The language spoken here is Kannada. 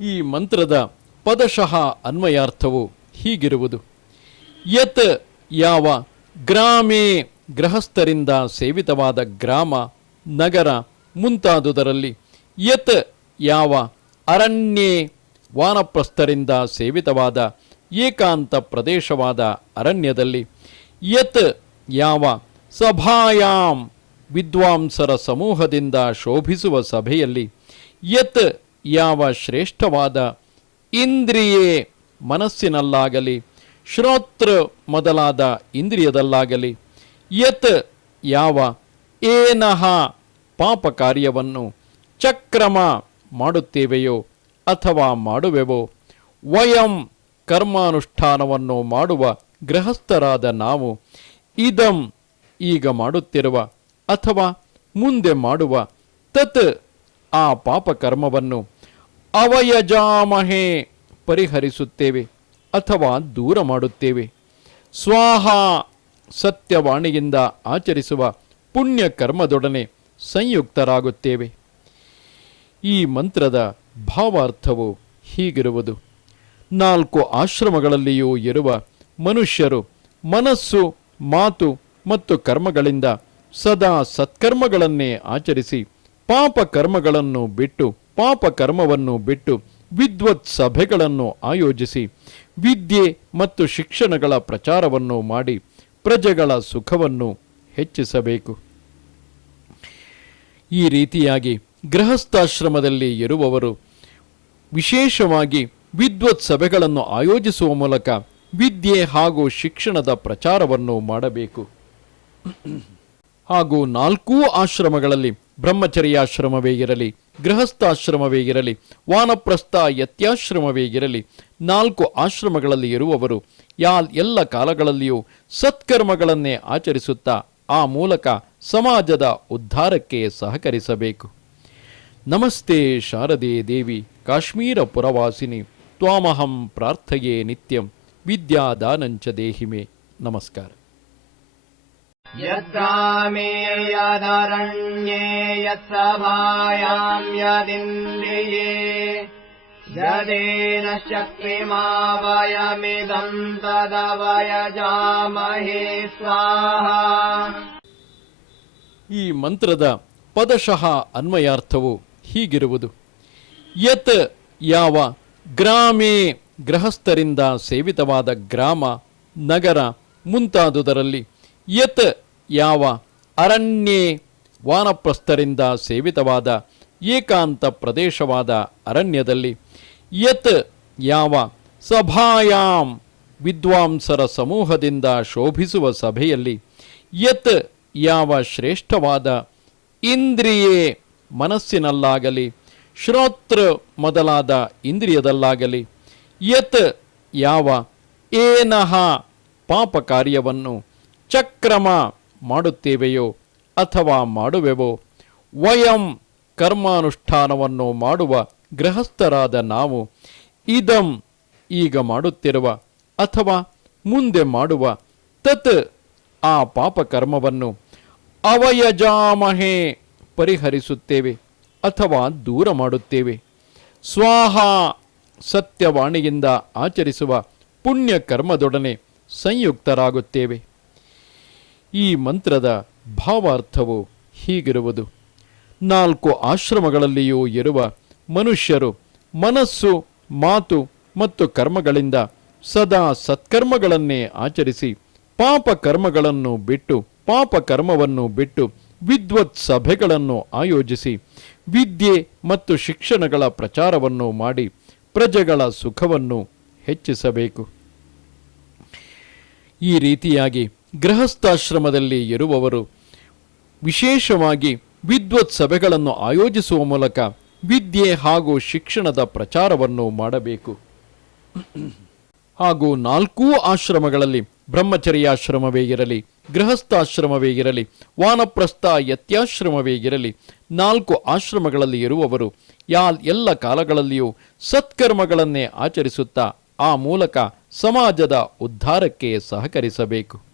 ಈ ಮಂತ್ರದ ಪದಶಃ ಅನ್ವಯಾರ್ಥವು ಹೀಗಿರುವುದು. ಯತ್ ಯಾವ ಗ್ರಾಮೇ ಗೃಹಸ್ಥರಿಂದ ಸೇವಿತವಾದ ಗ್ರಾಮ, ನಗರ ಮುಂತಾದುದರಲ್ಲಿ ಯತ್ ಯಾವ ಅರಣ್ಯೇ ವಾನಪ್ರಸ್ಥರಿಂದ ಸೇವಿತವಾದ ಏಕಾಂತ ಪ್ರದೇಶವಾದ ಅರಣ್ಯದಲ್ಲಿ, ಯತ್ ಯಾವ ಸಭಾಯಾಂ ವಿದ್ವಾಂಸರ ಸಮೂಹದಿಂದ ಶೋಭಿಸುವ ಸಭೆಯಲ್ಲಿ, ಯತ್ ಯಾವ ಶ್ರೇಷ್ಠವಾದ ಇಂದ್ರಿಯೇ ಮನಸ್ಸಿನಲ್ಲಾಗಲಿ, ಶ್ರೋತೃ ಮೊದಲಾದ ಇಂದ್ರಿಯದಲ್ಲಾಗಲಿ, ಯತ್ ಯಾವ ಏನಹ ಪಾಪ ಕಾರ್ಯವನ್ನು ಚಕ್ರಮ ಮಾಡುತ್ತೇವೆಯೋ ಅಥವಾ ಮಾಡುವೆವೋ, ವಯಂ ಕರ್ಮಾನುಷ್ಠಾನವನ್ನು ಮಾಡುವ ಗೃಹಸ್ಥರಾದ ನಾವು ಇದಂ ಈಗ ಮಾಡುತ್ತಿರುವ ಅಥವಾ ಮುಂದೆ ಮಾಡುವ ತತ್ ಆ ಪಾಪಕರ್ಮವನ್ನು ಅವಯಜಾಮಹೇ ಪರಿಹರಿಸುತ್ತೇವೆ ಅಥವಾ ದೂರ ಮಾಡುತ್ತೇವೆ. ಸ್ವಾಹ ಸತ್ಯವಾಣಿಯಿಂದ ಆಚರಿಸುವ ಪುಣ್ಯ ಕರ್ಮದೊಡನೆ ಸಂಯುಕ್ತರಾಗುತ್ತೇವೆ. ಈ ಮಂತ್ರದ ಭಾವಾರ್ಥವು ಹೀಗಿರುವುದು. ನಾಲ್ಕು ಆಶ್ರಮಗಳಲ್ಲಿಯೂ ಇರುವ ಮನುಷ್ಯರು ಮನಸ್ಸು, ಮಾತು ಮತ್ತು ಕರ್ಮಗಳಿಂದ ಸದಾ ಸತ್ಕರ್ಮಗಳನ್ನೇ ಆಚರಿಸಿ ಪಾಪ ಕರ್ಮಗಳನ್ನು ಬಿಟ್ಟು ಪಾಪ ಕರ್ಮವನ್ನು ಬಿಟ್ಟು ವಿದ್ವತ್ ಸಭೆಗಳನ್ನು ಆಯೋಜಿಸಿ, ವಿದ್ಯೆ ಮತ್ತು ಶಿಕ್ಷಣಗಳ ಪ್ರಚಾರವನ್ನು ಮಾಡಿ ಪ್ರಜೆಗಳ ಸುಖವನ್ನು ಹೆಚ್ಚಿಸಬೇಕು. ಈ ರೀತಿಯಾಗಿ ಗೃಹಸ್ಥಾಶ್ರಮದಲ್ಲಿ ಇರುವವರು ವಿಶೇಷವಾಗಿ ವಿದ್ವತ್ ಸಭೆಗಳನ್ನು ಆಯೋಜಿಸುವ ಮೂಲಕ ವಿದ್ಯೆ ಹಾಗೂ ಶಿಕ್ಷಣದ ಪ್ರಚಾರವನ್ನು ಮಾಡಬೇಕು. ಹಾಗೂ ನಾಲ್ಕೂ ಆಶ್ರಮಗಳಲ್ಲಿ ಬ್ರಹ್ಮಚರ್ಯಾಶ್ರಮವೇ ಇರಲಿ ಗೃಹಸ್ಥಾಶ್ರಮವೇ ಇರಲಿ ವಾನಪ್ರಸ್ಥ ಯತ್ಯಾಶ್ರಮವೇ ಇರಲಿ ನಾಲ್ಕು ಆಶ್ರಮಗಳಲ್ಲಿ ಇರುವವರು ಯಾ ಎಲ್ಲ ಕಾಲಗಳಲ್ಲಿಯೂ ಸತ್ಕರ್ಮಗಳನ್ನೇ ಆಚರಿಸುತ್ತಾ ಆ ಮೂಲಕ ಸಮಾಜದ ಉದ್ಧಾರಕ್ಕೆ ಸಹಕರಿಸಬೇಕು. ನಮಸ್ತೆ ಶಾರದೆ ದೇವಿ, ಕಾಶ್ಮೀರ ಪುರವಾಸಿನಿ, ತ್ವಾಮಹಂ ಪ್ರಾರ್ಥಯೇ ನಿತ್ಯಂ, ವಿದ್ಯಾದಾನಂಚ ದೇಹಿಮೆ. ನಮಸ್ಕಾರ. यद्ग्रामे यदरण्ये यत्सभायाम् यदिन्द्रिये यदेन शक्तिमावयमिदम् तदवयजामहे स्वाहा ಈ ಮಂತ್ರದ ಪದಶಃ ಅನ್ವಯಾರ್ಥವು ಹೀಗಿರುವುದು ಯತ್ ಯಾವ ಗ್ರಾಮೇ ಗೃಹಸ್ಥರಿಂದ ಸೇವಿತವಾದ ಗ್ರಾಮ ನಗರ ಮುಂತಾದುದರಲ್ಲಿ ಯತ್ ಯಾವ ಅರಣ್ಯೇ ವಾನಪ್ರಸ್ಥರಿಂದ ಸೇವಿತವಾದ ಏಕಾಂತ ಪ್ರದೇಶವಾದ ಅರಣ್ಯದಲ್ಲಿ, ಯತ್ ಯಾವ ಸಭಾಯಾಂ ವಿದ್ವಾಂಸರ ಸಮೂಹದಿಂದ ಶೋಭಿಸುವ ಸಭೆಯಲ್ಲಿ, ಯತ್ ಯಾವ ಶ್ರೇಷ್ಠವಾದ ಇಂದ್ರಿಯೇ ಮನಸ್ಸಿನಲ್ಲಾಗಲಿ, ಶ್ರೋತೃ ಮೊದಲಾದ ಇಂದ್ರಿಯದಲ್ಲಾಗಲಿ, ಯತ್ ಯಾವ ಏನಹ ಪಾಪ ಕಾರ್ಯವನ್ನು ಚಕ್ರಮ ಮಾಡುತ್ತೇವೆಯೋ ಅಥವಾ ಮಾಡುವೆವೋ? ವಯಂ ಕರ್ಮಾನುಷ್ಠಾನವನ್ನು ಮಾಡುವ ಗೃಹಸ್ಥರಾದ ನಾವು ಇದಂ ಈಗ ಮಾಡುತ್ತಿರುವ ಅಥವಾ ಮುಂದೆ ಮಾಡುವ ತತ್ ಆ ಪಾಪಕರ್ಮವನ್ನು ಅವಯಜಾಮಹೇ ಪರಿಹರಿಸುತ್ತೇವೆ ಅಥವಾ ದೂರ ಮಾಡುತ್ತೇವೆ. ಸ್ವಾಹ ಸತ್ಯವಾಣಿಯಿಂದ ಆಚರಿಸುವ ಪುಣ್ಯಕರ್ಮದೊಡನೆ ಸಂಯುಕ್ತರಾಗುತ್ತೇವೆ. ಈ ಮಂತ್ರದ ಭಾವಾರ್ಥವು ಹೀಗಿರುವುದು. ನಾಲ್ಕು ಆಶ್ರಮಗಳಲ್ಲಿಯೂ ಇರುವ ಮನುಷ್ಯರು ಮನಸ್ಸು, ಮಾತು ಮತ್ತು ಕರ್ಮಗಳಿಂದ ಸದಾ ಸತ್ಕರ್ಮಗಳನ್ನೇ ಆಚರಿಸಿ ಪಾಪ ಕರ್ಮಗಳನ್ನು ಬಿಟ್ಟು, ಪಾಪ ಕರ್ಮವನ್ನು ಬಿಟ್ಟು ವಿದ್ವತ್ ಸಭೆಗಳನ್ನು ಆಯೋಜಿಸಿ ವಿದ್ಯೆ ಮತ್ತು ಶಿಕ್ಷಣಗಳ ಪ್ರಚಾರವನ್ನು ಮಾಡಿ ಪ್ರಜೆಗಳ ಸುಖವನ್ನು ಹೆಚ್ಚಿಸಬೇಕು. ಈ ರೀತಿಯಾಗಿ ಗೃಹಸ್ಥಾಶ್ರಮದಲ್ಲಿ ಇರುವವರು ವಿಶೇಷವಾಗಿ ವಿದ್ವತ್ ಸಭೆಗಳನ್ನು ಆಯೋಜಿಸುವ ಮೂಲಕ ವಿದ್ಯೆ ಹಾಗೂ ಶಿಕ್ಷಣದ ಪ್ರಚಾರವನ್ನು ಮಾಡಬೇಕು. ಹಾಗೂ ನಾಲ್ಕೂ ಆಶ್ರಮಗಳಲ್ಲಿ ಬ್ರಹ್ಮಚರ್ಯಾಶ್ರಮವೇ ಇರಲಿ, ಗೃಹಸ್ಥಾಶ್ರಮವೇ ಇರಲಿ, ವಾನಪ್ರಸ್ಥ ಯತ್ಯಾಶ್ರಮವೇ ಇರಲಿ, ನಾಲ್ಕು ಆಶ್ರಮಗಳಲ್ಲಿ ಇರುವವರು ಯಾ ಎಲ್ಲ ಕಾಲಗಳಲ್ಲಿಯೂ ಸತ್ಕರ್ಮಗಳನ್ನೇ ಆಚರಿಸುತ್ತಾ ಆ ಮೂಲಕ ಸಮಾಜದ ಉದ್ಧಾರಕ್ಕೆ ಸಹಕರಿಸಬೇಕು.